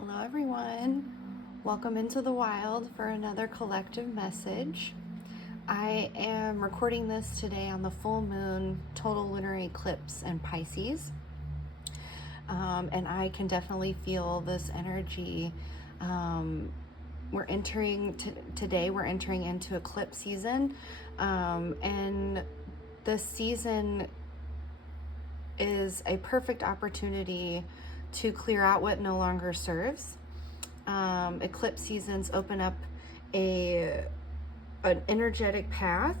Hello everyone, welcome into the wild for another collective message. I am recording this today on the full moon total lunar eclipse in Pisces, and I can definitely feel this energy. We're entering today, we're entering into eclipse season, and this season is a perfect opportunity to clear out what no longer serves. Eclipse seasons open up an energetic path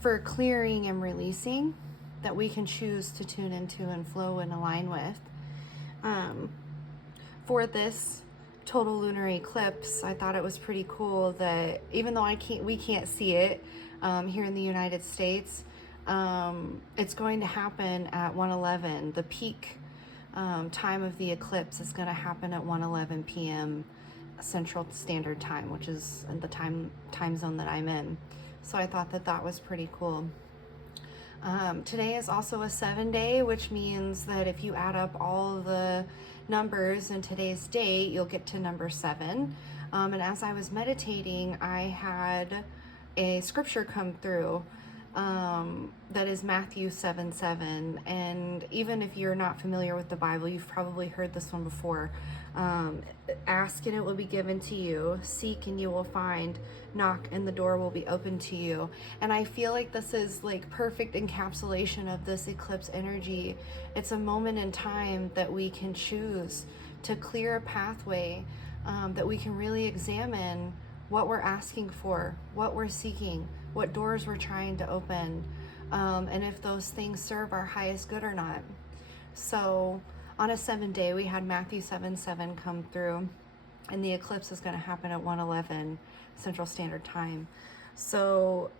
for clearing and releasing that we can choose to tune into and flow and align with. For this total lunar eclipse, I thought it was pretty cool that even though we can't see it here in the United States, it's going to happen at 1:11. The peak time of the eclipse is going to happen at 1:11 p.m. Central Standard Time, which is the time zone that I'm in. So I thought that was pretty cool. Today is also a 7-day, which means that if you add up all the numbers in today's date, you'll get to number 7. And as I was meditating, I had a scripture come through that is Matthew 7:7. And even if you're not familiar with the Bible, you've probably heard this one before. Ask and it will be given to you. Seek and you will find. Knock and the door will be open to you. And I feel like this is like perfect encapsulation of this eclipse energy. It's a moment in time that we can choose to clear a pathway, that we can really examine what we're asking for, what we're seeking, what doors we're trying to open, and if those things serve our highest good or not. So on a 7-day, we had Matthew 7:7 come through, and the eclipse is going to happen at 1:11 Central Standard Time. So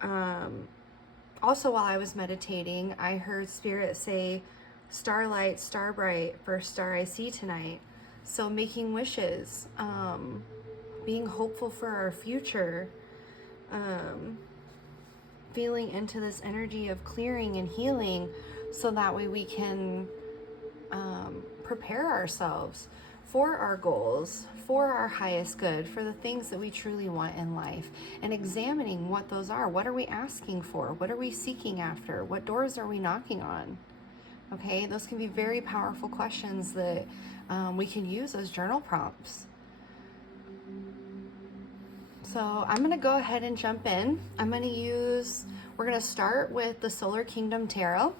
also while I was meditating, I heard Spirit say, "Starlight, star bright, first star I see tonight." So making wishes, being hopeful for our future, feeling into this energy of clearing and healing, so that way we can prepare ourselves for our goals, for our highest good, for the things that we truly want in life, and examining what those are. What are we asking for? What are we seeking after? What doors are we knocking on? Okay, those can be very powerful questions that we can use as journal prompts. So I'm going to go ahead and jump in. We're going to start with the Solar Kingdom Tarot,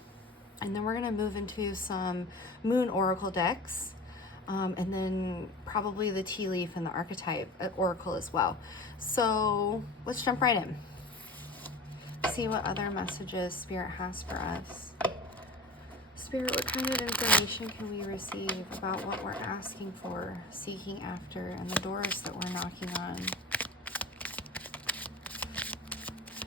and then we're going to move into some Moon Oracle decks, and then probably the Tea Leaf and the Archetype Oracle as well. So let's jump right in. See what other messages Spirit has for us. Spirit, what kind of information can we receive about what we're asking for, seeking after, and the doors that we're knocking on?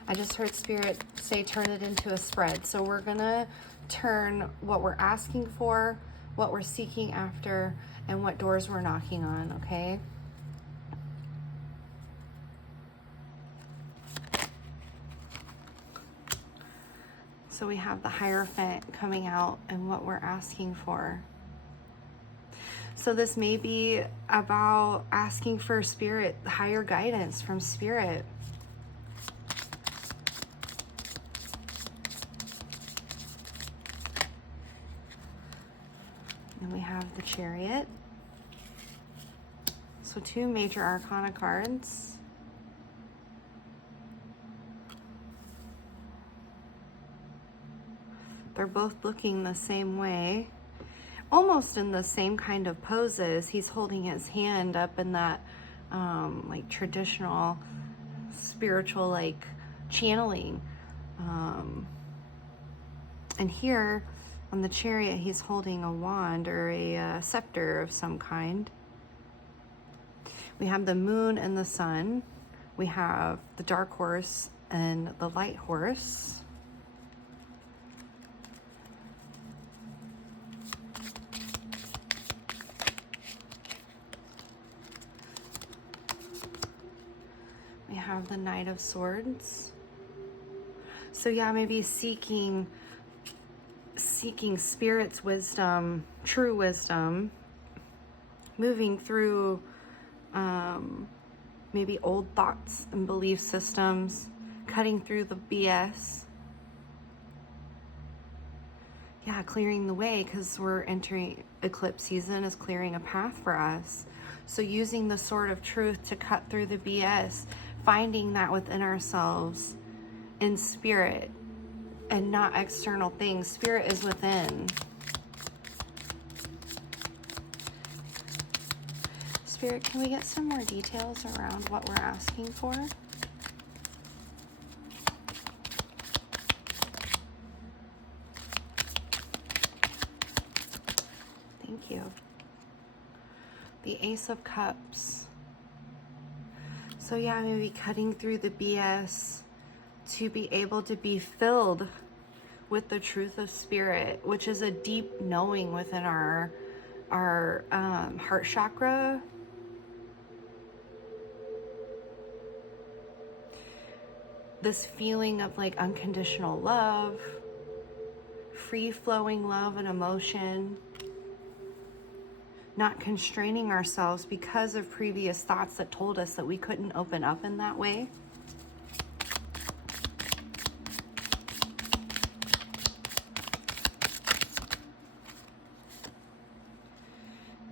I just heard Spirit say turn it into a spread. So we're going to turn what we're asking for, what we're seeking after, and what doors we're knocking on, okay? So we have the Hierophant coming out and what we're asking for. So this may be about asking for Spirit, higher guidance from Spirit. And we have the Chariot. So 2 major arcana cards. They're both looking the same way, almost in the same kind of poses. He's holding his hand up in that like traditional spiritual like channeling. And here on the Chariot, he's holding a wand or a scepter of some kind. We have the Moon and the Sun. We have the Dark Horse and the Light Horse. We have the Knight of Swords. So yeah, maybe seeking seeking Spirit's wisdom, true wisdom, moving through maybe old thoughts and belief systems, cutting through the BS. Yeah, clearing the way, because we're entering eclipse season is clearing a path for us. So using the sword of truth to cut through the BS, finding that within ourselves in spirit and not external things. Spirit is within. Spirit, can we get some more details around what we're asking for? Thank you. The Ace of Cups. So yeah, maybe cutting through the BS to be able to be filled with the truth of Spirit, which is a deep knowing within our heart chakra. This feeling of like unconditional love, free-flowing love and emotion, not constraining ourselves because of previous thoughts that told us that we couldn't open up in that way.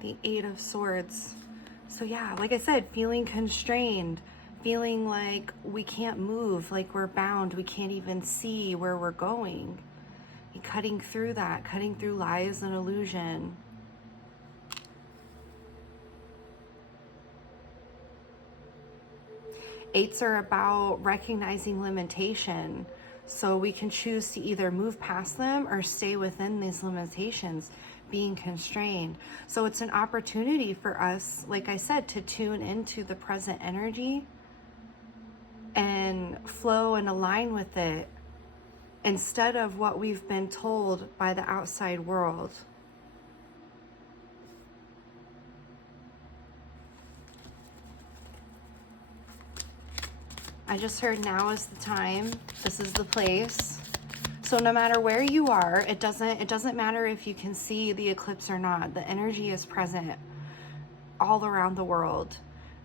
The Eight of Swords. So yeah, like I said, feeling constrained, feeling like we can't move, like we're bound, we can't even see where we're going. And cutting through that, cutting through lies and illusion. Eights are about recognizing limitation. So we can choose to either move past them or stay within these limitations, being constrained. So it's an opportunity for us, like I said, to tune into the present energy and flow and align with it instead of what we've been told by the outside world. I just heard now is the time, this is the place. So no matter where you are, it doesn't matter if you can see the eclipse or not. The energy is present all around the world.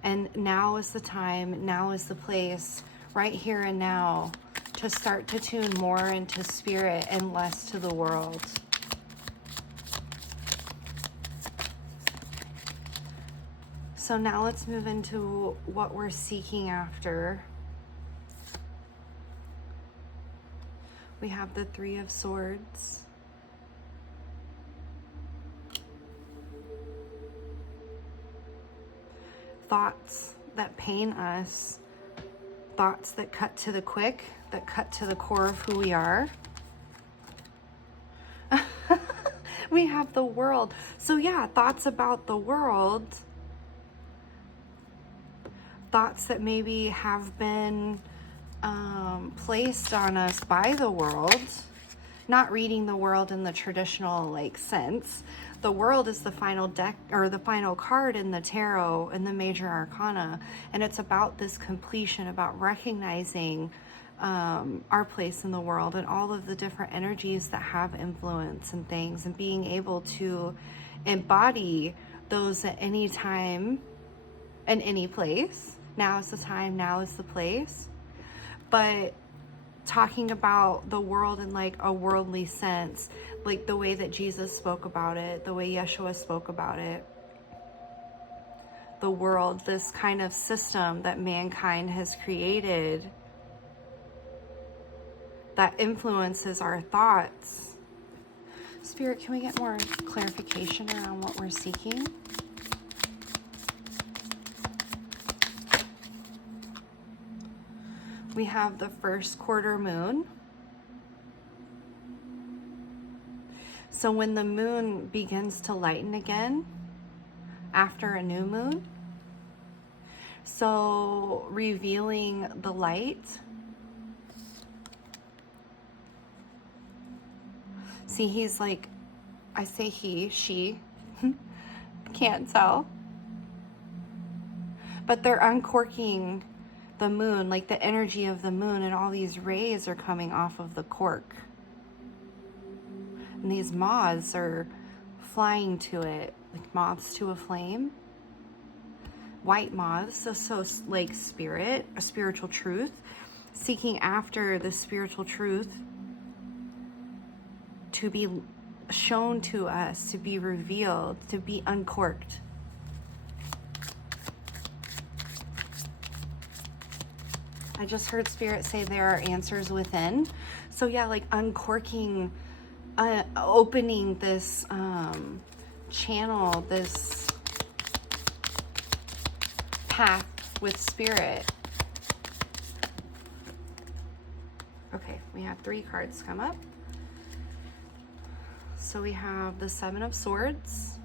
And now is the time, now is the place, right here and now, to start to tune more into spirit and less to the world. So now let's move into what we're seeking after. We have the Three of Swords. Thoughts that pain us. Thoughts that cut to the quick, that cut to the core of who we are. We have the world. So yeah, thoughts about the world. Thoughts that maybe have been placed on us by the world. Not reading the world in the traditional like sense. The world is the final deck or the final card in the tarot and the major arcana, and it's about this completion, about recognizing our place in the world and all of the different energies that have influence and things, and being able to embody those at any time and any place. Now is the time, now is the place. But talking about the world in like a worldly sense, like the way that Jesus spoke about it, the way Yeshua spoke about it. The world, this kind of system that mankind has created that influences our thoughts. Spirit, can we get more clarification around what we're seeking? We have the first quarter moon. So when the moon begins to lighten again after a new moon, so revealing the light. See, he's like, I say he, she, can't tell. But they're uncorking the moon, like the energy of the moon, and all these rays are coming off of the cork. And these moths are flying to it, like moths to a flame. White moths, so like spirit, a spiritual truth, seeking after the spiritual truth to be shown to us, to be revealed, to be uncorked. I just heard Spirit say there are answers within. So yeah, like uncorking, opening this channel, this path with Spirit. Okay, we have 3 cards come up. So we have the 7 of Swords,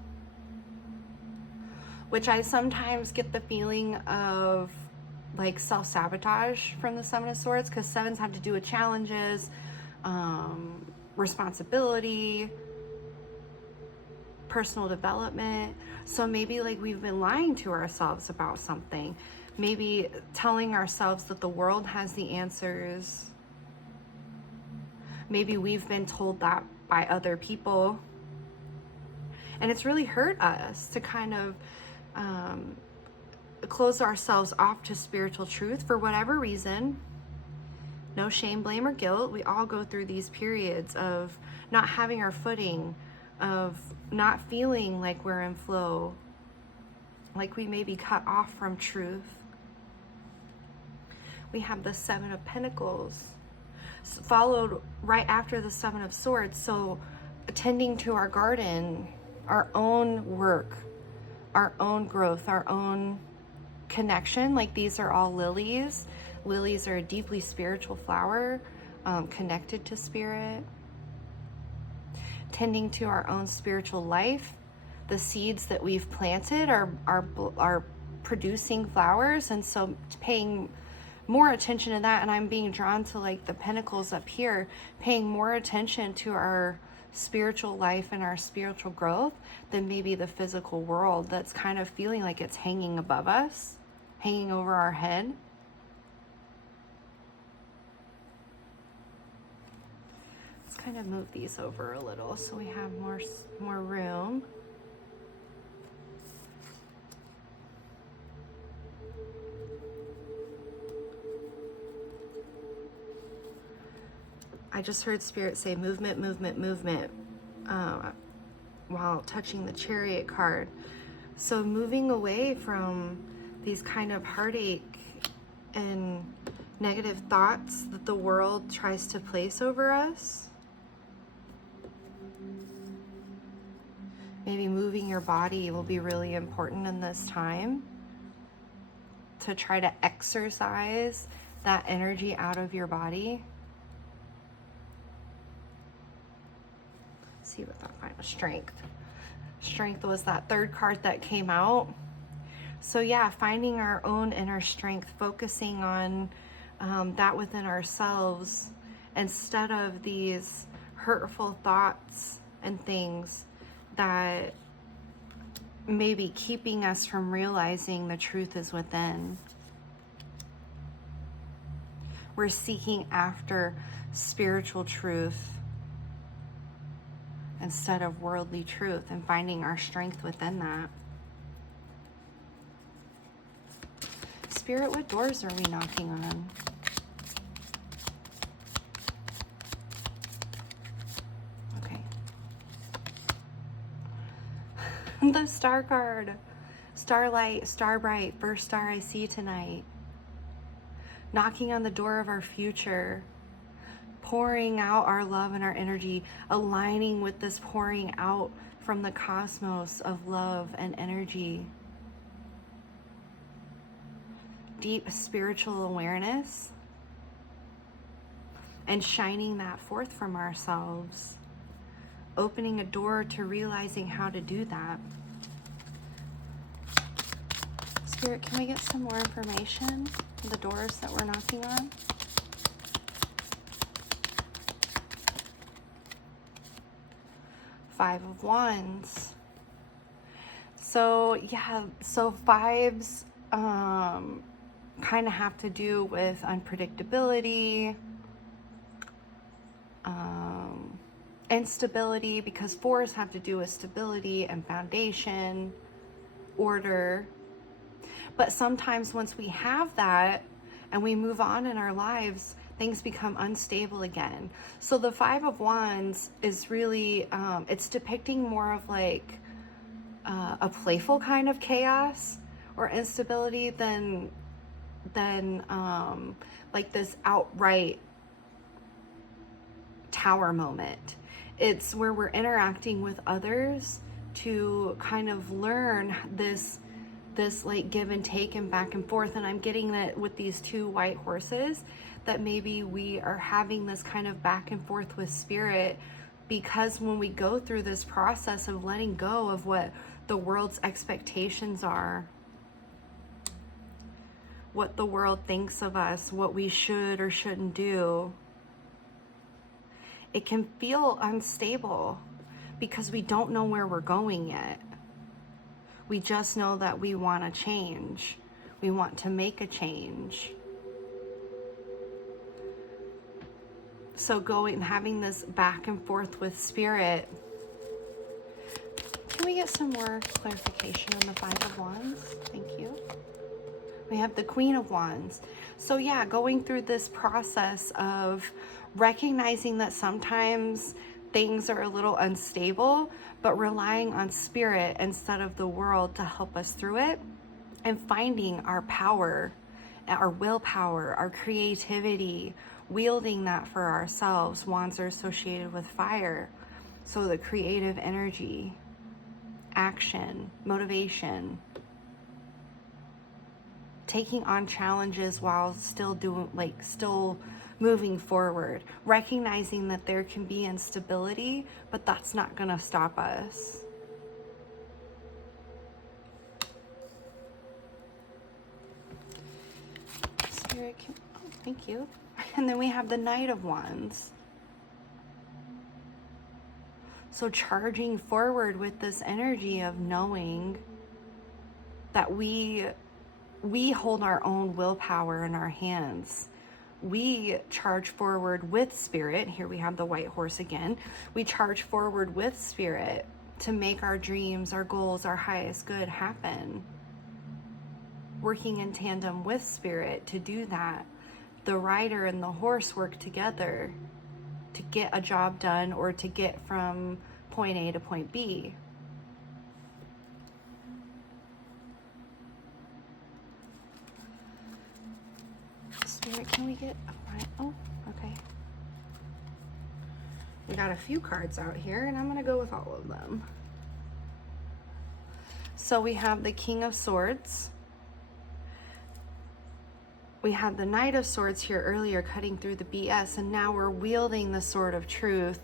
which I sometimes get the feeling of like self-sabotage from the 7 of Swords, because 7s have to do with challenges, responsibility, personal development. So maybe like we've been lying to ourselves about something, maybe telling ourselves that the world has the answers. Maybe we've been told that by other people, and it's really hurt us to kind of close ourselves off to spiritual truth for whatever reason. No shame, blame, or guilt. We all go through these periods of not having our footing, of not feeling like we're in flow, like we may be cut off from truth. We have the 7 of Pentacles, followed right after the 7 of Swords. So attending to our garden, our own work, our own growth, our own connection. Like these are all lilies. Lilies are a deeply spiritual flower, connected to spirit. Tending to our own spiritual life. The seeds that we've planted are producing flowers, and so paying more attention to that. And I'm being drawn to like the pentacles up here, paying more attention to our spiritual life and our spiritual growth than maybe the physical world that's kind of feeling like it's hanging above us, hanging over our head. Let's kind of move these over a little so we have more room. I just heard Spirit say movement, movement, movement, while touching the Chariot card. So moving away from these kind of heartache and negative thoughts that the world tries to place over us. Maybe moving your body will be really important in this time to try to exercise that energy out of your body. See what that final strength. Strength was that 3rd card that came out. So yeah, finding our own inner strength, focusing on that within ourselves instead of these hurtful thoughts and things that may be keeping us from realizing the truth is within. We're seeking after spiritual truth instead of worldly truth, and finding our strength within that. Spirit, what doors are we knocking on? Okay. The Star card. Starlight, star bright, first star I see tonight. Knocking on the door of our future. Pouring out our love and our energy, aligning with this pouring out from the cosmos of love and energy. Deep spiritual awareness and shining that forth from ourselves. Opening a door to realizing how to do that. Spirit, can we get some more information on the doors that we're knocking on? Five of Wands. So yeah, so 5s kind of have to do with unpredictability, instability, because fours have to do with stability and foundation, order. But sometimes once we have that and we move on in our lives, things become unstable again. So the Five of Wands is really, it's depicting more of like a playful kind of chaos or instability than like this outright tower moment. It's where we're interacting with others to kind of learn this like give and take and back and forth. And I'm getting that with these two white horses, that maybe we are having this kind of back and forth with spirit, because when we go through this process of letting go of what the world's expectations are, what the world thinks of us, what we should or shouldn't do, it can feel unstable because we don't know where we're going yet. We just know that we want to change. We want to make a change. So having this back and forth with spirit. Can we get some more clarification on the Five of Wands? Thank you. We have the Queen of Wands. So yeah, going through this process of recognizing that sometimes things are a little unstable, but relying on spirit instead of the world to help us through it, and finding our power, our willpower, our creativity, wielding that for ourselves. Wands are associated with fire. So the creative energy, action, motivation, taking on challenges while still moving forward, recognizing that there can be instability, but that's not going to stop us. Spirit, thank you. And then we have the Knight of Wands. So charging forward with this energy of knowing that we hold our own willpower in our hands. We charge forward with spirit. Here we have the white horse again. We charge forward with spirit to make our dreams, our goals, our highest good happen. Working in tandem with spirit to do that. The rider and the horse work together to get a job done or to get from point A to point B. Spirit, can we get oh, okay. We got a few cards out here, and I'm going to go with all of them. So we have the King of Swords. We had the Knight of Swords here earlier, cutting through the BS, and now we're wielding the Sword of Truth.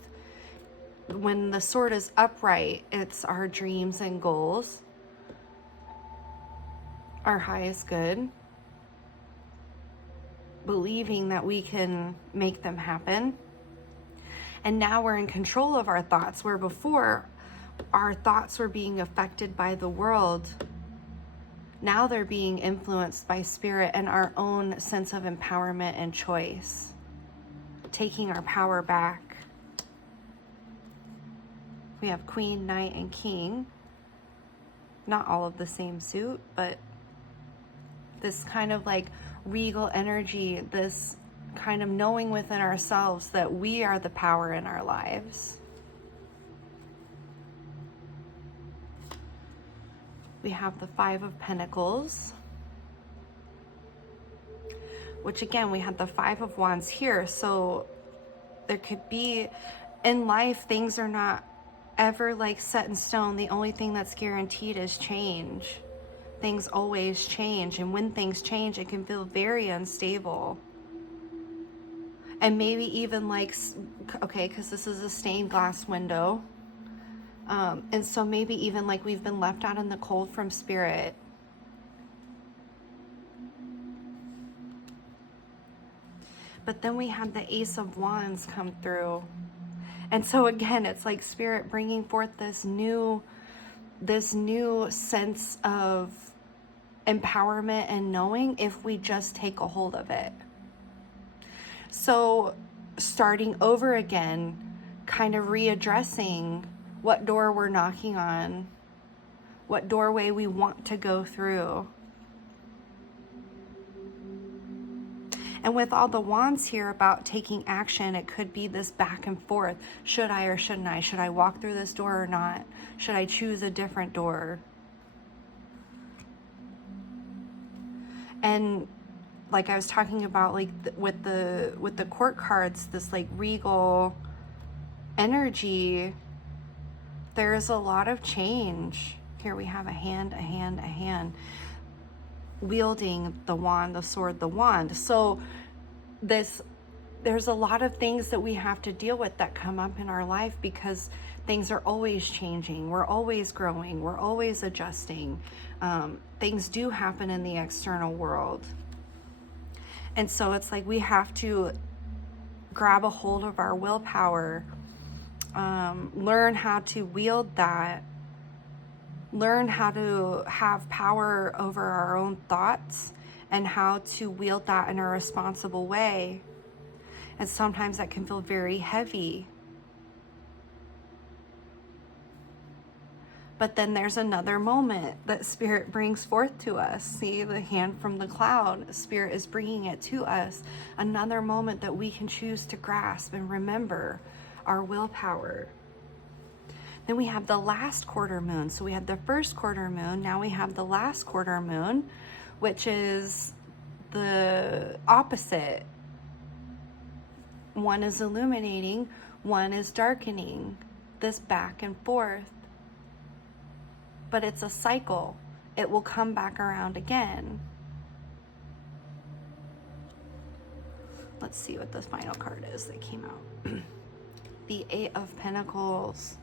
When the sword is upright, it's our dreams and goals, our highest good, believing that we can make them happen. And now we're in control of our thoughts, where before our thoughts were being affected by the world. Now they're being influenced by spirit and our own sense of empowerment and choice, taking our power back. We have Queen, Knight, and King. Not all of the same suit, but this kind of like regal energy, this kind of knowing within ourselves that we are the power in our lives. We have the Five of Pentacles, which again, we had the Five of Wands here. So there could be, in life, things are not ever like set in stone. The only thing that's guaranteed is change. Things always change, and when things change, it can feel very unstable. And maybe even like, okay, because this is a stained glass window, and so maybe even like we've been left out in the cold from spirit. But then we had the Ace of Wands come through. And so again, it's like spirit bringing forth this new sense of empowerment and knowing if we just take a hold of it. So starting over again, kind of readdressing what door we're knocking on, what doorway we want to go through. And with all the wands here about taking action, it could be this back and forth. Should I or shouldn't I? Should I walk through this door or not? Should I choose a different door? And like I was talking about, like with the court cards, this like regal energy, there's a lot of change. Here we have a hand, wielding the wand, the sword, the wand. So there's a lot of things that we have to deal with that come up in our life, because things are always changing. We're always growing. We're always adjusting. Things do happen in the external world. And so it's like we have to grab a hold of our willpower, learn how to wield that, learn how to have power over our own thoughts and how to wield that in a responsible way. And sometimes that can feel very heavy. But then there's another moment that Spirit brings forth to us. See, the hand from the cloud, Spirit is bringing it to us. Another moment that we can choose to grasp and remember our willpower. Then we have the last quarter moon. So we had the first quarter moon. Now we have the last quarter moon, which is the opposite. One is illuminating, one is darkening. This back and forth. But it's a cycle. It will come back around again. Let's see what the final card is that came out. The Eight of Pentacles.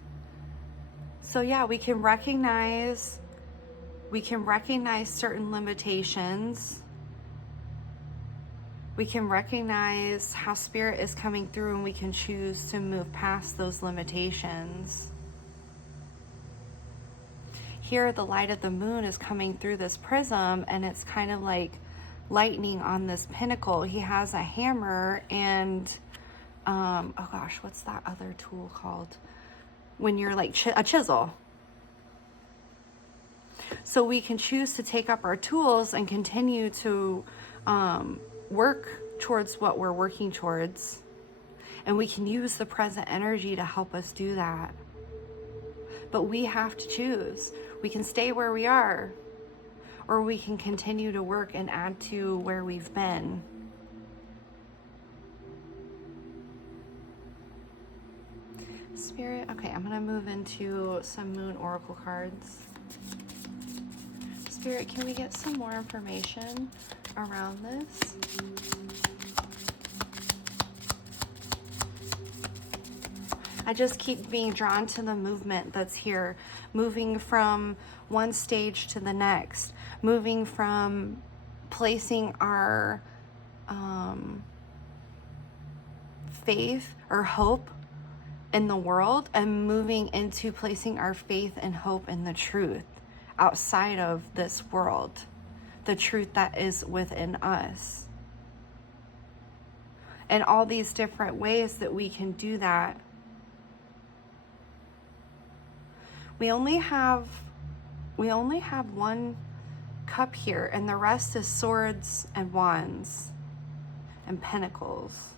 So yeah, we can recognize certain limitations. We can recognize how Spirit is coming through, and we can choose to move past those limitations. Here, the light of the moon is coming through this prism, and it's kind of like lightning on this pinnacle. He has a hammer and, oh gosh, what's that other tool called? When you're like a chisel. So we can choose to take up our tools and continue to work towards what we're working towards. And we can use the present energy to help us do that. But we have to choose. We can stay where we are, or we can continue to work and add to where we've been. Spirit, okay, I'm gonna move into some moon oracle cards. Spirit, can we get some more information around this? I just keep being drawn to the movement that's here, moving from one stage to the next, moving from placing our faith or hope in the world and moving into placing our faith and hope in the truth outside of this world, the truth that is within us. And all these different ways that we can do that. We only have one cup here, and the rest is swords and wands and pentacles.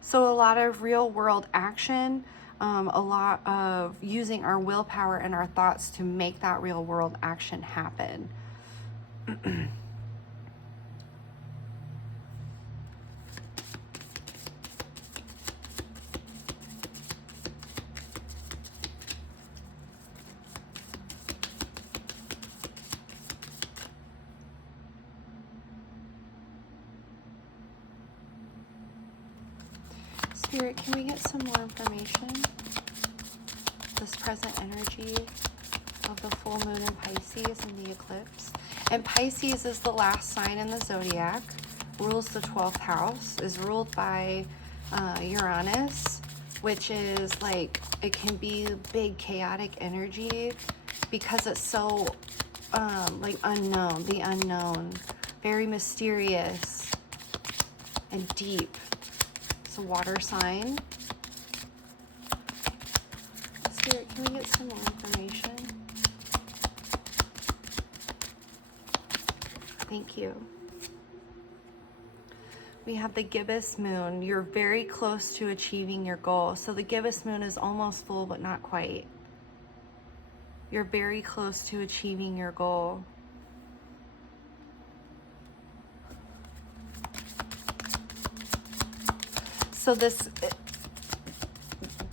So a lot of real world action, a lot of using our willpower and our thoughts to make that real world action happen. Spirit, can we get some more information? This present energy of the full moon in Pisces and the eclipse. And Pisces is the last sign in the zodiac, rules the 12th house, is ruled by Uranus, which is like, it can be big chaotic energy because it's so like unknown, the unknown, very mysterious and deep. a water sign. Spirit, can we get some more information? Thank you. We have the gibbous moon. You're very close to achieving your goal. So the gibbous moon is almost full, but not quite. You're very close to achieving your goal. So this,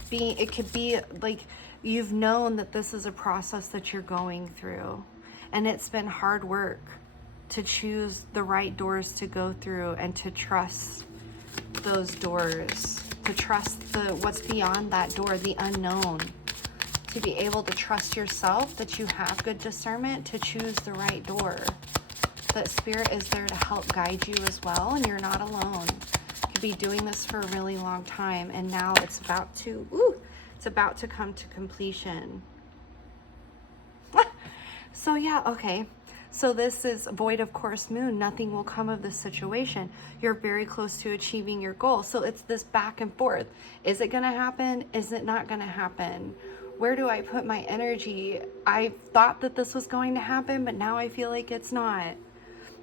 it could be like you've known that this is a process that you're going through, and it's been hard work to choose the right doors to go through and to trust those doors, to trust what's beyond that door, the unknown, to be able to trust yourself that you have good discernment to choose the right door, that Spirit is there to help guide you as well, and you're not alone. Be doing this for a really long time, and now it's about to come to completion. So yeah, okay, so this is void of course moon. Nothing will come of this situation. You're very close to achieving your goal. So it's this back and forth. Is it gonna happen? Is it not gonna happen? Where do I put my energy? I thought that this was going to happen, but now I feel like it's not.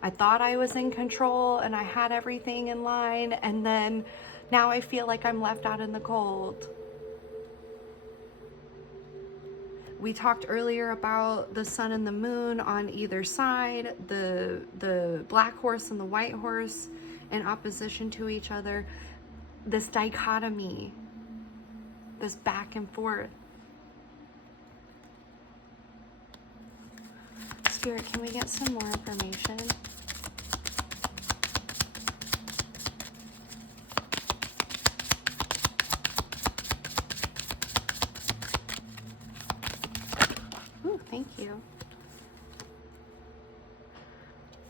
I thought I was in control and I had everything in line, and then now I feel like I'm left out in the cold. We talked earlier about the sun and the moon on either side, the black horse and the white horse in opposition to each other. This dichotomy, this back and forth. Spirit, can we get some more information? Ooh, thank you.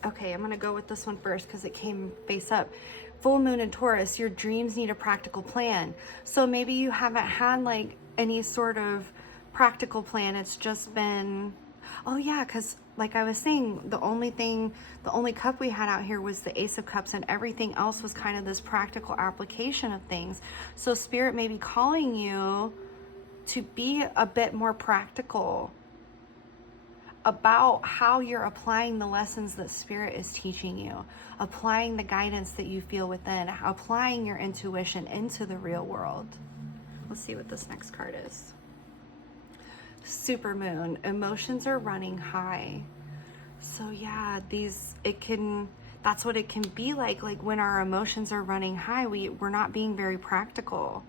Okay, I'm going to go with this one first because it came face up. Full moon in Taurus, your dreams need a practical plan. So maybe you haven't had like any sort of practical plan. It's just been, oh yeah, because like I was saying, the only cup we had out here was the Ace of Cups, and everything else was kind of this practical application of things. So Spirit may be calling you to be a bit more practical about how you're applying the lessons that Spirit is teaching you, applying the guidance that you feel within, applying your intuition into the real world. Let's see what this next card is. Supermoon, emotions are running high. So yeah, that's what it can be like when our emotions are running high, we're not being very practical.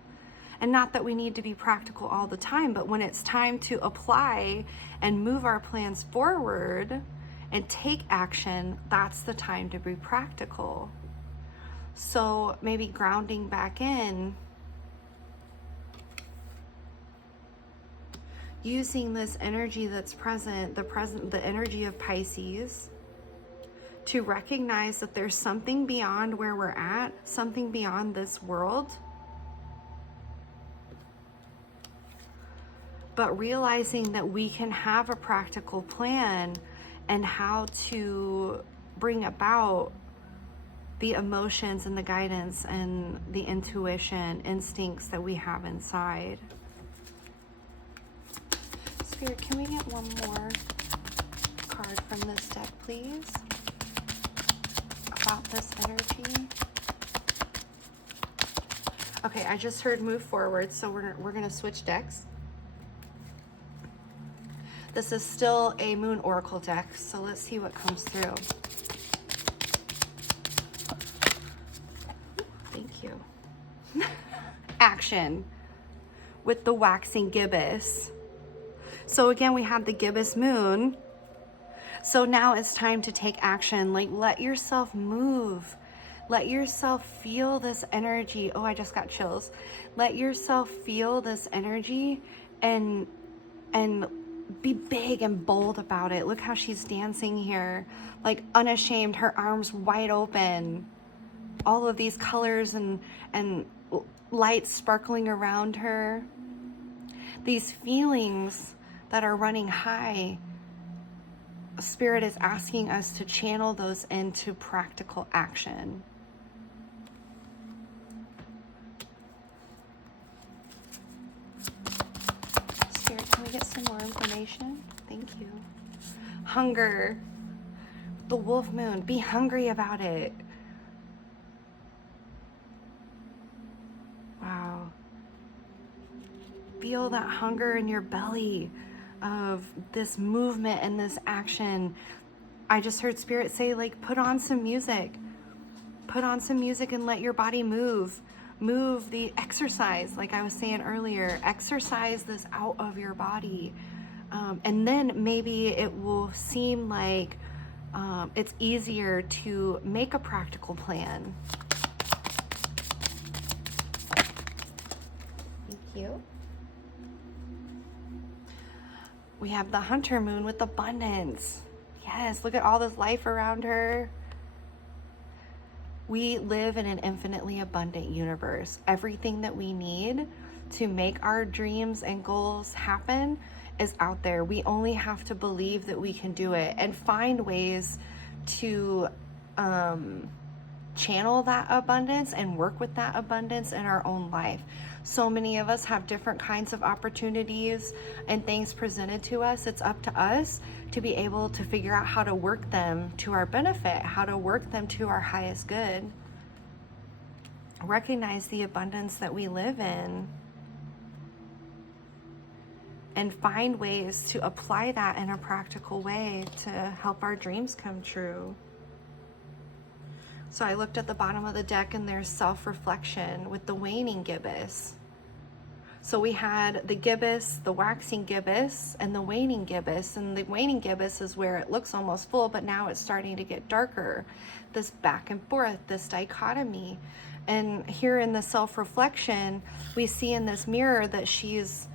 And not that we need to be practical all the time, but when it's time to apply and move our plans forward and take action, that's the time to be practical. So maybe grounding back in, using this energy that's present, the energy of Pisces, to recognize that there's something beyond where we're at, something beyond this world. But realizing that we can have a practical plan and how to bring about the emotions and the guidance and the intuition, instincts that we have inside. Spirit, can we get one more card from this deck, please? About this energy. Okay, I just heard move forward, so we're gonna switch decks. This is still a Moon Oracle deck, so let's see what comes through. Thank you. Action with the waxing gibbous. So again, we have the gibbous moon. So now it's time to take action. Like, let yourself move. Let yourself feel this energy. Oh, I just got chills. Let yourself feel this energy and be big and bold about it. Look how she's dancing here, like unashamed, her arms wide open. All of these colors and lights sparkling around her. These feelings that are running high, Spirit is asking us to channel those into practical action. can we get some more information? Thank you. Hunger. The wolf moon. Be hungry about it. Wow. Feel that hunger in your belly of this movement and this action. I just heard Spirit say, like, put on some music. Put on some music and let your body move. Move the exercise, like I was saying earlier. Exercise this out of your body. And then maybe it will seem like it's easier to make a practical plan. Thank you. We have the hunter moon with abundance. Yes, look at all this life around her. We live in an infinitely abundant universe. Everything that we need to make our dreams and goals happen is out there. We only have to believe that we can do it and find ways to channel that abundance and work with that abundance in our own life. So many of us have different kinds of opportunities and things presented to us. It's up to us to be able to figure out how to work them to our benefit, how to work them to our highest good. Recognize the abundance that we live in and find ways to apply that in a practical way to help our dreams come true. So I looked at the bottom of the deck and there's self-reflection with the waning gibbous. So we had the gibbous, the waxing gibbous, and the waning gibbous. And the waning gibbous is where it looks almost full, but now it's starting to get darker. This back and forth, this dichotomy. And here in the self-reflection, we see in this mirror that she's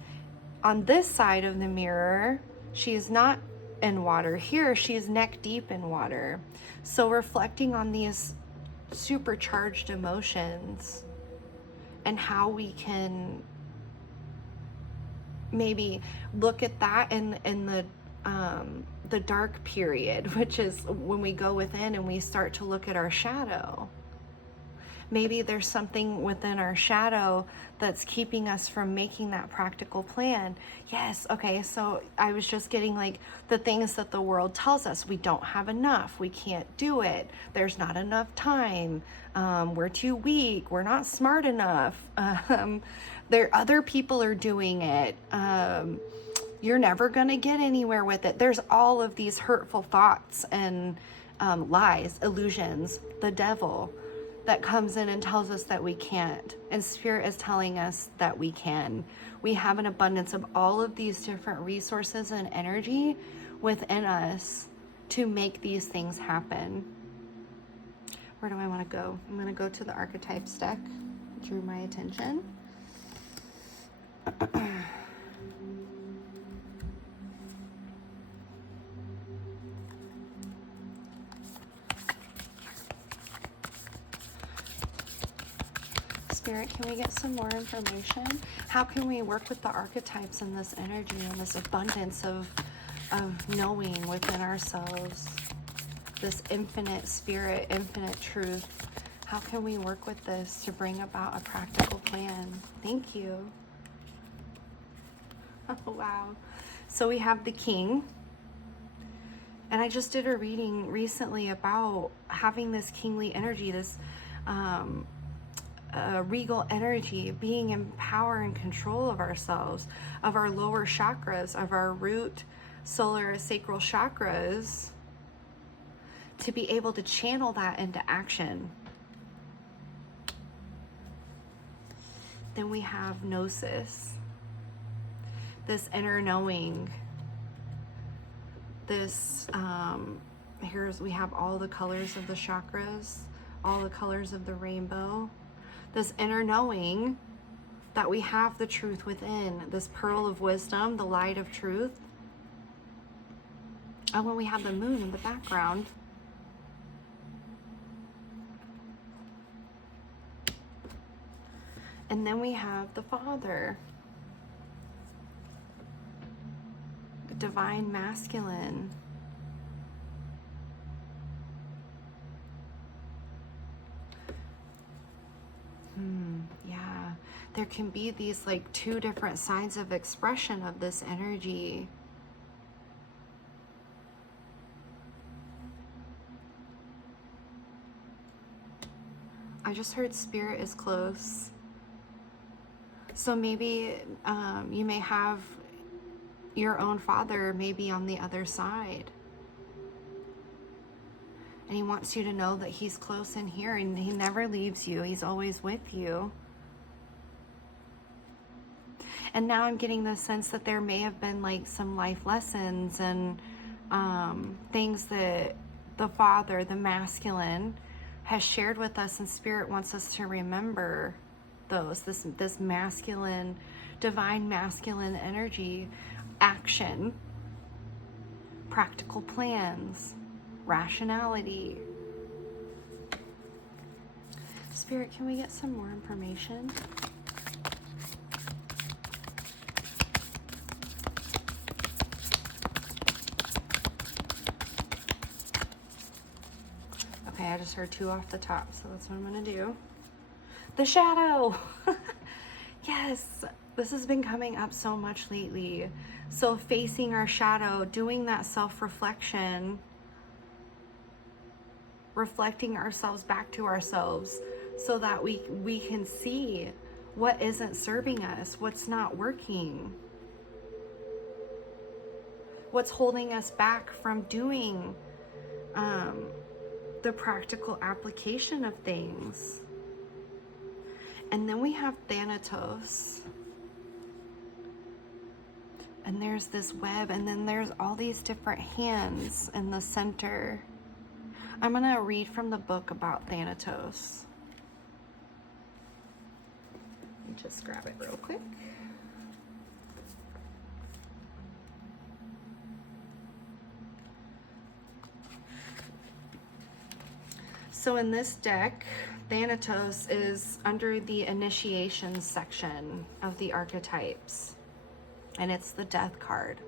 on this side of the mirror, she's not in water. Here, she's neck deep in water. So reflecting on these supercharged emotions and how we can maybe look at that in the dark period, which is when we go within and we start to look at our shadow. Maybe there's something within our shadow that's keeping us from making that practical plan. Yes, okay, so I was just getting like the things that the world tells us. We don't have enough. We can't do it. There's not enough time. We're too weak. We're not smart enough. Other people are doing it. You're never going to get anywhere with it. There's all of these hurtful thoughts and lies, illusions, the devil that comes in and tells us that we can't. And Spirit is telling us that we can. We have an abundance of all of these different resources and energy within us to make these things happen. Where do I want to go? I'm going to go to the archetypes deck. Drew my attention. Spirit, can we get some more information? How can we work with the archetypes and this energy and this abundance of knowing within ourselves, this infinite spirit, infinite truth? How can we work with this to bring about a practical plan? Thank you. Oh, wow. So we have the King. And I just did a reading recently about having this kingly energy, this regal energy, being in power and control of ourselves, of our lower chakras, of our root, solar, sacral chakras, to be able to channel that into action. Then we have Gnosis, this inner knowing, this, we have all the colors of the chakras, all the colors of the rainbow, this inner knowing that we have the truth within, this pearl of wisdom, the light of truth. And when we have the moon in the background, and then we have the Father, the divine masculine. Yeah, there can be these like two different sides of expression of this energy. I just heard spirit is close. So maybe you may have your own father maybe on the other side. And he wants you to know that he's close in here and he never leaves you. He's always with you. And now I'm getting the sense that there may have been like some life lessons and things that the father, the masculine, has shared with us, and spirit wants us to remember those. This masculine, divine masculine energy, action, practical plans, rationality. Spirit, can we get some more information? Okay, I just heard 2 off the top, so that's what I'm gonna do. The shadow! Yes, this has been coming up so much lately. So facing our shadow, doing that self-reflection, reflecting ourselves back to ourselves so that we can see what isn't serving us, what's not working, what's holding us back from doing the practical application of things. And then we have Thanatos. And there's this web, and then there's all these different hands in the center. I'm going to read from the book about Thanatos. Let me just grab it real quick. So in this deck, Thanatos is under the initiation section of the archetypes, and it's the death card.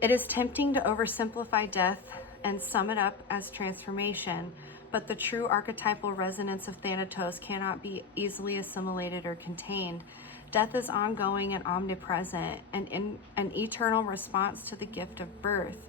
It is tempting to oversimplify death and sum it up as transformation, but the true archetypal resonance of Thanatos cannot be easily assimilated or contained. Death is ongoing and omnipresent, and in an eternal response to the gift of birth.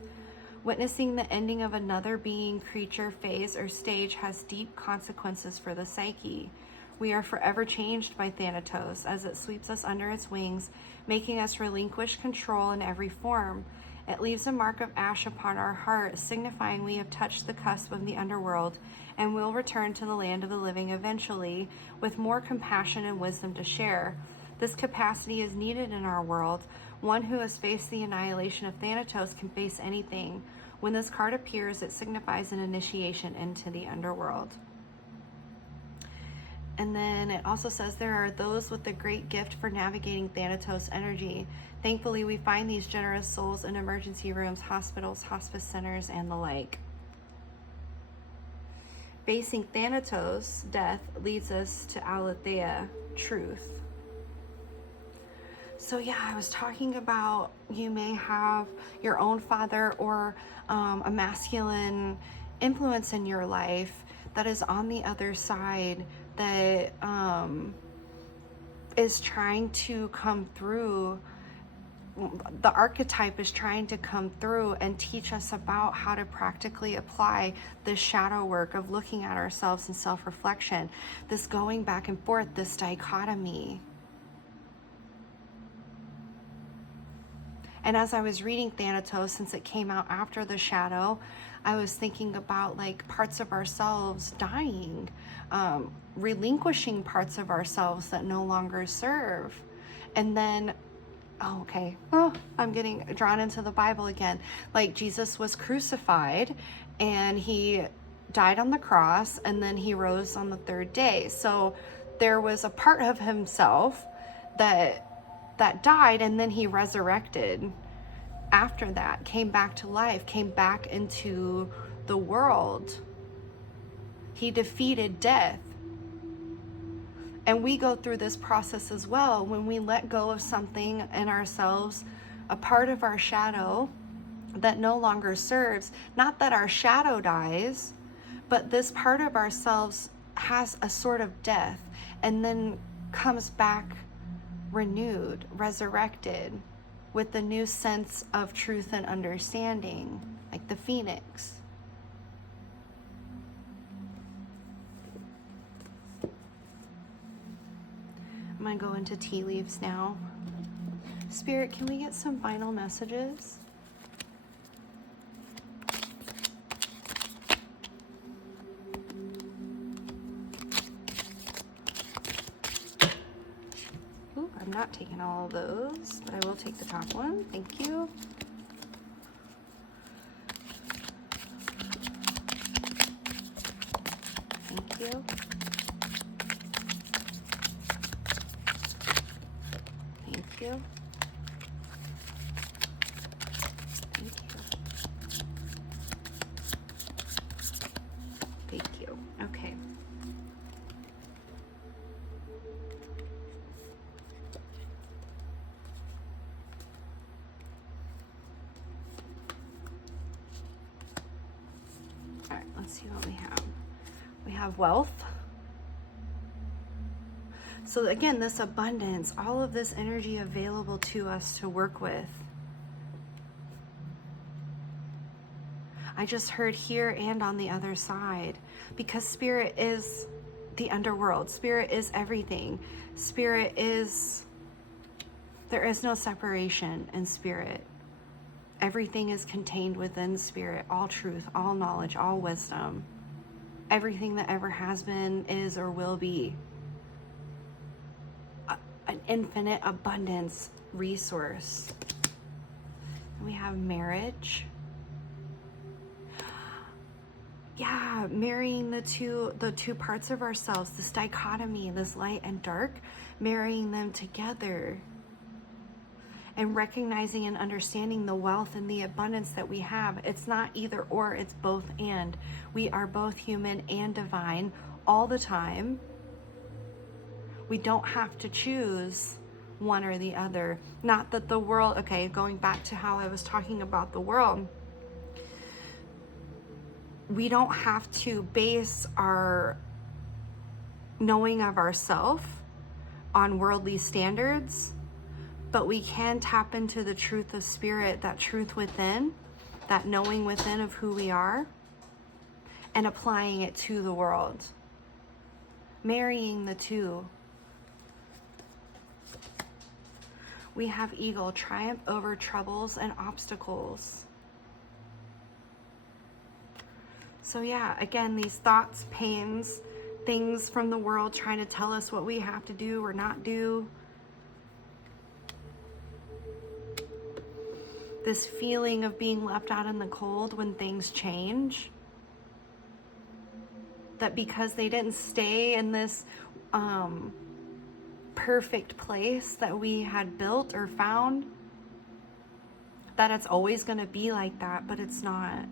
Witnessing the ending of another being, creature, phase, or stage has deep consequences for the psyche. We are forever changed by Thanatos as it sweeps us under its wings, making us relinquish control in every form. It leaves a mark of ash upon our heart, signifying we have touched the cusp of the underworld and will return to the land of the living eventually, with more compassion and wisdom to share. This capacity is needed in our world. One who has faced the annihilation of Thanatos can face anything. When this card appears, it signifies an initiation into the underworld. And then it also says there are those with the great gift for navigating Thanatos energy. Thankfully, we find these generous souls in emergency rooms, hospitals, hospice centers, and the like. Facing Thanatos, death, leads us to Aletheia, truth. So yeah, I was talking about you may have your own father or a masculine influence in your life that is on the other side, that is trying to come through. The archetype is trying to come through and teach us about how to practically apply this shadow work of looking at ourselves in self-reflection, this going back and forth, this dichotomy. And as I was reading Thanatos, since it came out after the shadow, I was thinking about like parts of ourselves dying, relinquishing parts of ourselves that no longer serve. And then, I'm getting drawn into the Bible again. Like Jesus was crucified and he died on the cross and then he rose on the 3rd day. So there was a part of himself that died, and then he resurrected after that, came back to life, came back into the world. He defeated death. And we go through this process as well when we let go of something in ourselves, a part of our shadow that no longer serves. Not that our shadow dies, but this part of ourselves has a sort of death and then comes back renewed, resurrected, with the new sense of truth and understanding, like the phoenix. I'm going to go into tea leaves now. Spirit, can we get some final messages? Ooh, I'm not taking all of those, but I will take the top one. Thank you. Thank you. Thank you. Thank you. Thank you. Okay. All right, let's see what we have. We have wealth. So again, this abundance, all of this energy available to us to work with. I just heard here and on the other side, because spirit is the underworld. Spirit is everything. Spirit is, there is no separation in spirit. Everything is contained within spirit. All truth, all knowledge, all wisdom. Everything that ever has been, is, or will be. An infinite abundance resource. We have marriage. Yeah, marrying the two parts of ourselves, this dichotomy, this light and dark, marrying them together. And recognizing and understanding the wealth and the abundance that we have. It's not either or, it's both and. We are both human and divine all the time. We don't have to choose one or the other. Not that the world, okay, going back to how I was talking about the world, we don't have to base our knowing of ourselves on worldly standards, but we can tap into the truth of spirit, that truth within, that knowing within of who we are, and applying it to the world. Marrying the two. We have eagle, triumph over troubles and obstacles. So yeah, again, these thoughts, pains, things from the world trying to tell us what we have to do or not do. This feeling of being left out in the cold when things change. That because they didn't stay in this perfect place that we had built or found, that it's always going to be like that, but it's not.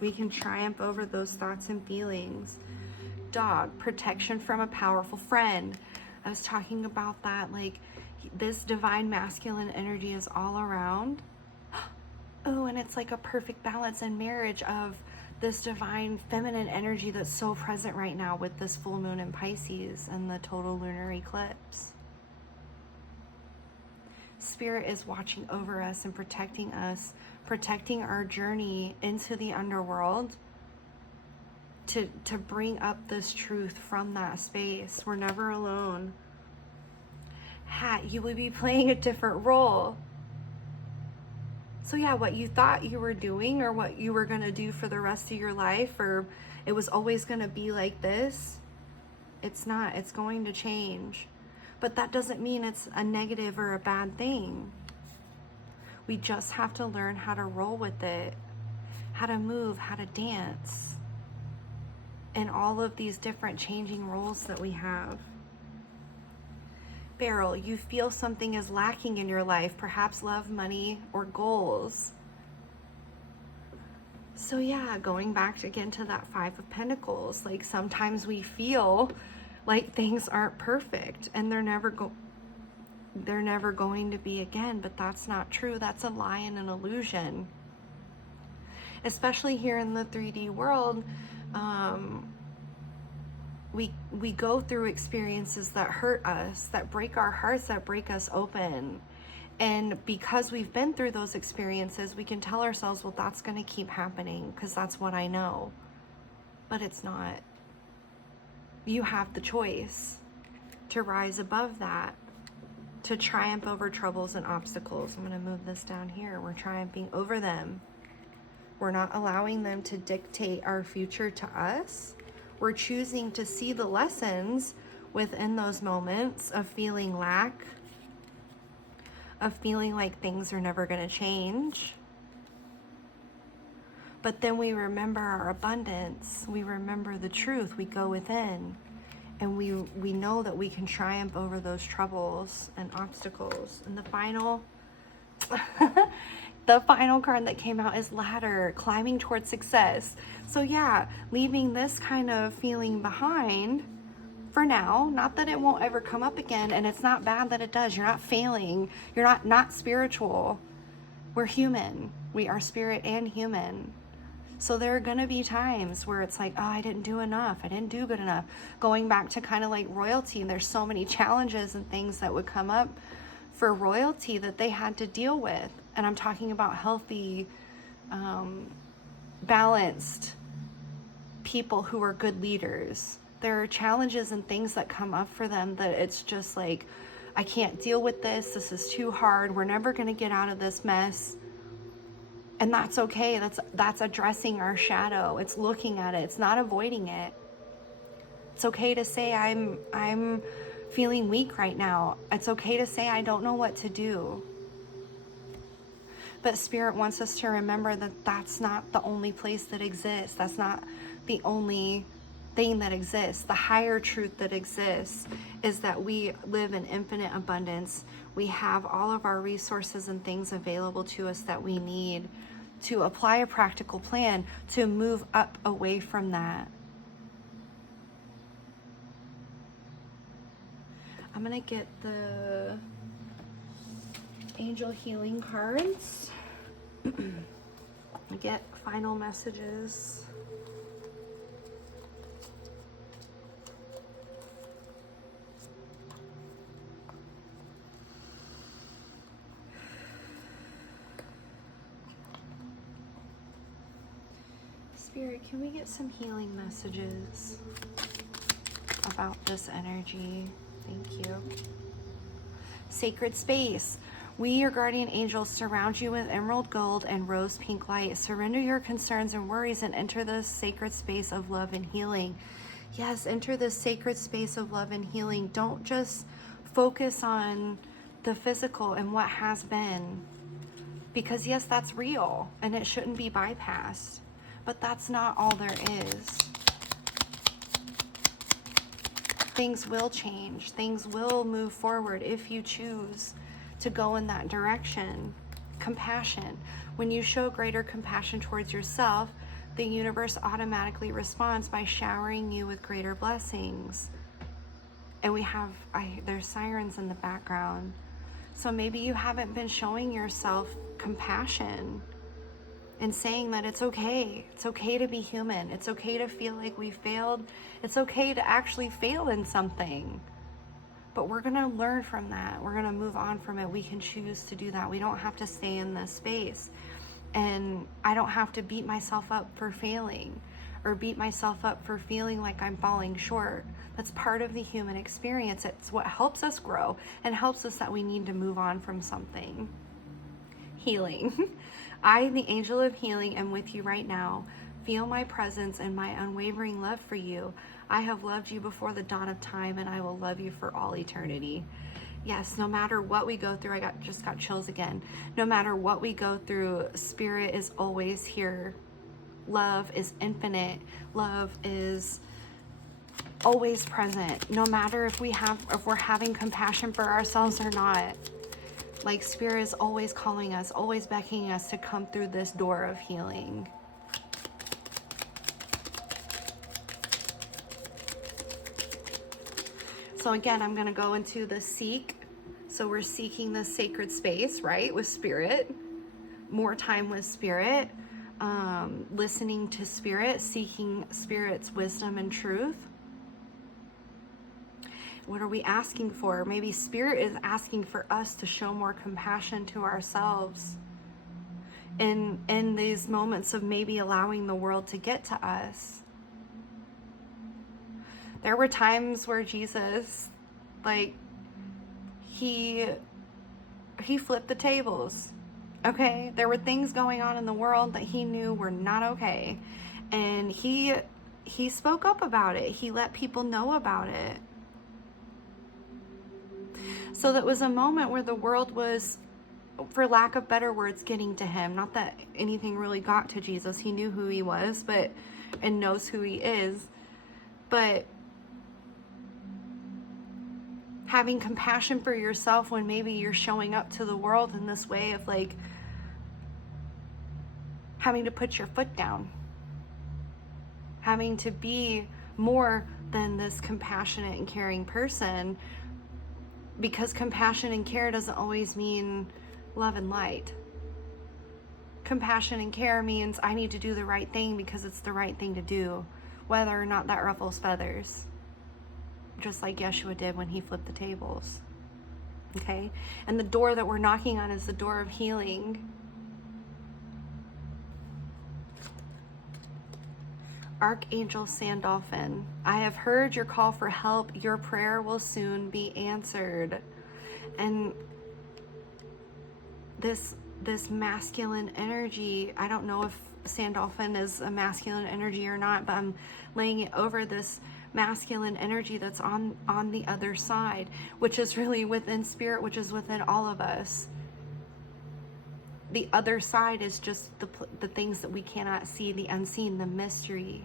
We can triumph over those thoughts and feelings. Dog, protection from a powerful friend. I was talking about that, like this divine masculine energy is all around. Oh, and it's like a perfect balance in marriage of this divine feminine energy that's so present right now with this full moon in Pisces and the total lunar eclipse. Spirit is watching over us and protecting us, protecting our journey into the underworld to bring up this truth from that space. We're never alone. Hat, you would be playing a different role. So yeah, what you thought you were doing or what you were going to do for the rest of your life, or it was always going to be like this, it's not. It's going to change. But that doesn't mean it's a negative or a bad thing. We just have to learn how to roll with it, how to move, how to dance, and all of these different changing roles that we have. Beryl, you feel something is lacking in your life, perhaps love, money, or goals. So yeah, going back again to that Five of Pentacles, like sometimes we feel like things aren't perfect and they're never going to be again, but that's not true. That's a lie and an illusion. Especially here in the 3D world, we go through experiences that hurt us, that break our hearts, that break us open. And because we've been through those experiences, we can tell ourselves, well, that's going to keep happening because that's what I know. But it's not. You have the choice to rise above that, to triumph over troubles and obstacles. I'm going to move this down here. We're triumphing over them. We're not allowing them to dictate our future to us. We're choosing to see the lessons within those moments of feeling lack, of feeling like things are never going to change. But then we remember our abundance. We remember the truth. We go within. And we know that we can triumph over those troubles and obstacles. And the final the final card that came out is Ladder, climbing towards success. So yeah, leaving this kind of feeling behind for now. Not that it won't ever come up again, and it's not bad that it does. You're not failing. You're not spiritual. We're human. We are spirit and human. So there are going to be times where it's like, oh, I didn't do enough. I didn't do good enough. Going back to kind of like royalty, there's so many challenges and things that would come up for royalty that they had to deal with. And I'm talking about healthy, balanced people who are good leaders. There are challenges and things that come up for them that it's just like, I can't deal with this. This is too hard. We're never going to get out of this mess. And that's okay. That's addressing our shadow. It's looking at it. It's not avoiding it. It's okay to say I'm feeling weak right now. It's okay to say I don't know what to do. But Spirit wants us to remember that that's not the only place that exists. That's not the only thing that exists. The higher truth that exists is that we live in infinite abundance. We have all of our resources and things available to us that we need to apply a practical plan to move up away from that. I'm going to get the angel healing cards. I get final messages. Spirit, can we get some healing messages about this energy? Thank you. Sacred space. We, your guardian angels, surround you with emerald gold and rose pink light. Surrender your concerns and worries and enter the sacred space of love and healing. Yes, enter the sacred space of love and healing. Don't just focus on the physical and what has been. Because yes, that's real and it shouldn't be bypassed. But that's not all there is. Things will change. Things will move forward if you choose to go in that direction. Compassion. When you show greater compassion towards yourself, the universe automatically responds by showering you with greater blessings. And we have, there's sirens in the background. So maybe you haven't been showing yourself compassion and saying that it's okay. It's okay to be human. It's okay to feel like we failed. It's okay to actually fail in something. But we're going to learn from that. We're going to move on from it. We can choose to do that. We don't have to stay in this space. And I don't have to beat myself up for failing or beat myself up for feeling like I'm falling short. That's part of the human experience. It's what helps us grow and helps us that we need to move on from something. Healing. I, the angel of healing, am with you right now. Feel my presence and my unwavering love for you. I have loved you before the dawn of time, and I will love you for all eternity. Yes, no matter what we go through, just got chills again. No matter what we go through, Spirit is always here. Love is infinite. Love is always present. No matter if we're having compassion for ourselves or not. Like Spirit is always calling us, always beckoning us to come through this door of healing. So again, I'm going to go into the seek. So we're seeking the sacred space, right? With Spirit, more time with Spirit, listening to Spirit, seeking Spirit's wisdom and truth. What are we asking for? Maybe Spirit is asking for us to show more compassion to ourselves in these moments of maybe allowing the world to get to us. There were times where Jesus, like, he flipped the tables. Okay? There were things going on in the world that he knew were not okay. And he spoke up about it. He let people know about it. So that was a moment where the world was, for lack of better words, getting to him. Not that anything really got to Jesus. He knew who he was, and knows who he is. But having compassion for yourself when maybe you're showing up to the world in this way of like having to put your foot down, having to be more than this compassionate and caring person, because compassion and care doesn't always mean love and light. Compassion and care means I need to do the right thing because it's the right thing to do, whether or not that ruffles feathers. Just like Yeshua did when he flipped the tables. Okay? And the door that we're knocking on is the door of healing. Archangel Sandalphon, I have heard your call for help. Your prayer will soon be answered. And this masculine energy, I don't know if Sandalphon is a masculine energy or not, but I'm laying it over this masculine energy that's on the other side, which is really within Spirit, which is within all of us. The other side is just the things that we cannot see, the unseen, the mystery.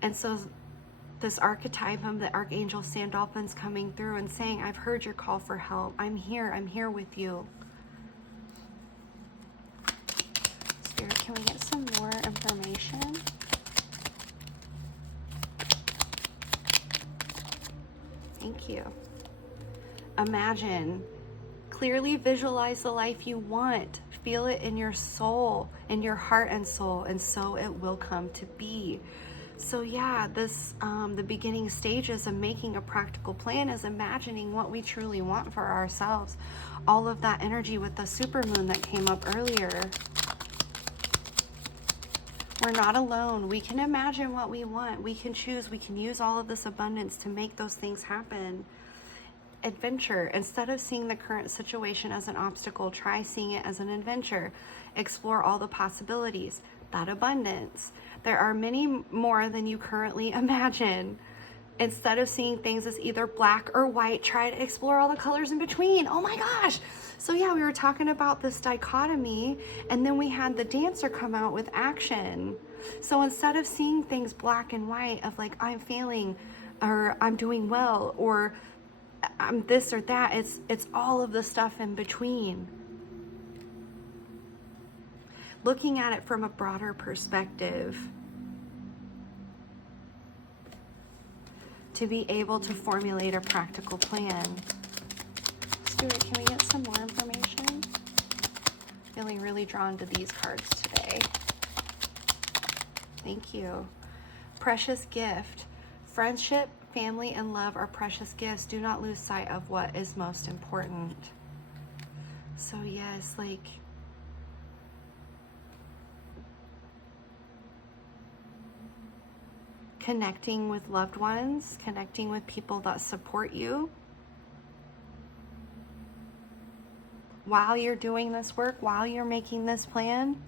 And so this archetype of the Archangel Sandalphon's coming through and saying, I've heard your call for help. I'm here with you. Spirit, can we get some more information? Thank you. Imagine, clearly visualize the life you want. Feel it in your soul, in your heart and soul, and so it will come to be. So yeah, this the beginning stages of making a practical plan is imagining what we truly want for ourselves. All of that energy with the supermoon that came up earlier. We're not alone. We can imagine what we want. We can choose. We can use all of this abundance to make those things happen. Adventure. Instead of seeing the current situation as an obstacle, try seeing it as an adventure. Explore all the possibilities. That abundance. There are many more than you currently imagine. Instead of seeing things as either black or white, try to explore all the colors in between. Oh my gosh. So yeah, we were talking about this dichotomy, and then we had the dancer come out with action. So instead of seeing things black and white of like, I'm failing, or I'm doing well, or I'm this or that, it's all of the stuff in between. Looking at it from a broader perspective, to be able to formulate a practical plan. Spirit, can we get some more information? Feeling really drawn to these cards today. Thank you. Precious gift. Friendship, family, and love are precious gifts. Do not lose sight of what is most important. So yes, like, connecting with loved ones, connecting with people that support you. While you're doing this work, while you're making this plan,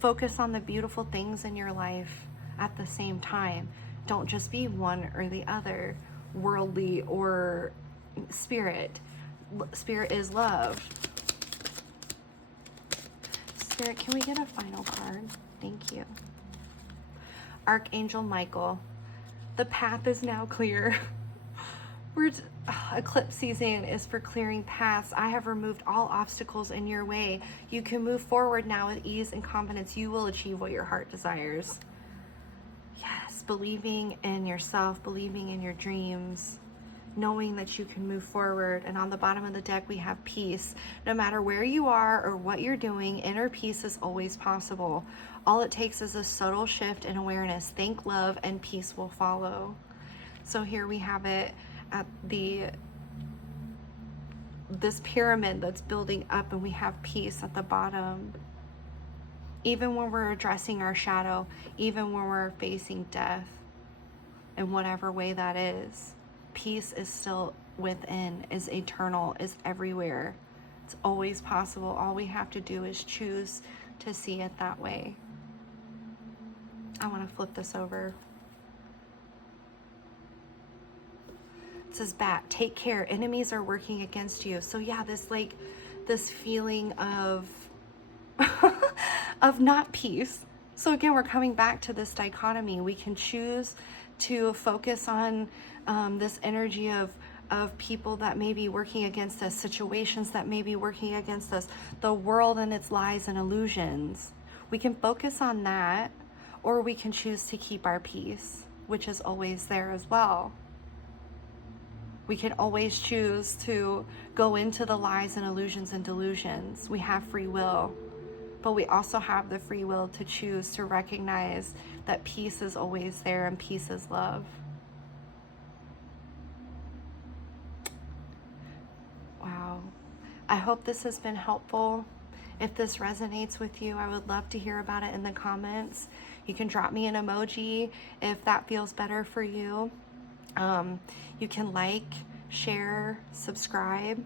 focus on the beautiful things in your life at the same time. Don't just be one or the other, worldly or spirit. Spirit is love. Spirit, can we get a final card? Thank you. Archangel Michael, the path is now clear. Eclipse season is for clearing paths. I have removed all obstacles in your way. You can move forward now with ease and confidence. You will achieve what your heart desires. Yes, believing in yourself, believing in your dreams, knowing that you can move forward. And on the bottom of the deck, we have peace. No matter where you are or what you're doing, inner peace is always possible. All it takes is a subtle shift in awareness. Think love and peace will follow. So here we have it at this pyramid that's building up, and we have peace at the bottom. Even when we're addressing our shadow, even when we're facing death, in whatever way that is, peace is still within, is eternal, is everywhere. It's always possible. All we have to do is choose to see it that way. I want to flip this over. It says, bat, take care. Enemies are working against you. So yeah, this feeling of of not peace. So again, we're coming back to this dichotomy. We can choose to focus on this energy of people that may be working against us, situations that may be working against us, the world and its lies and illusions. We can focus on that, or we can choose to keep our peace, which is always there as well. We can always choose to go into the lies and illusions and delusions. We have free will, but we also have the free will to choose to recognize that peace is always there, and peace is love. Wow. I hope this has been helpful. If this resonates with you, I would love to hear about it in the comments. You can drop me an emoji if that feels better for you. You can like, share, subscribe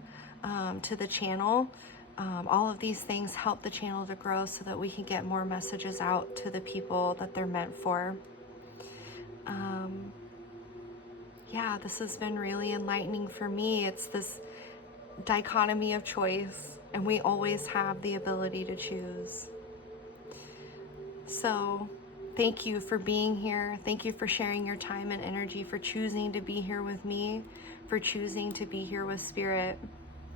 to the channel. All of these things help the channel to grow so that we can get more messages out to the people that they're meant for. Yeah, this has been really enlightening for me. It's this dichotomy of choice, and we always have the ability to choose. So thank you for being here. Thank you for sharing your time and energy, for choosing to be here with me, for choosing to be here with Spirit.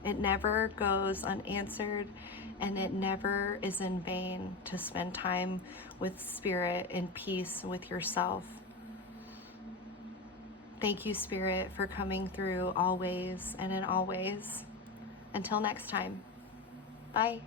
It never goes unanswered, and it never is in vain to spend time with Spirit in peace with yourself. Thank you, Spirit, for coming through always and in all ways. Until next time, bye.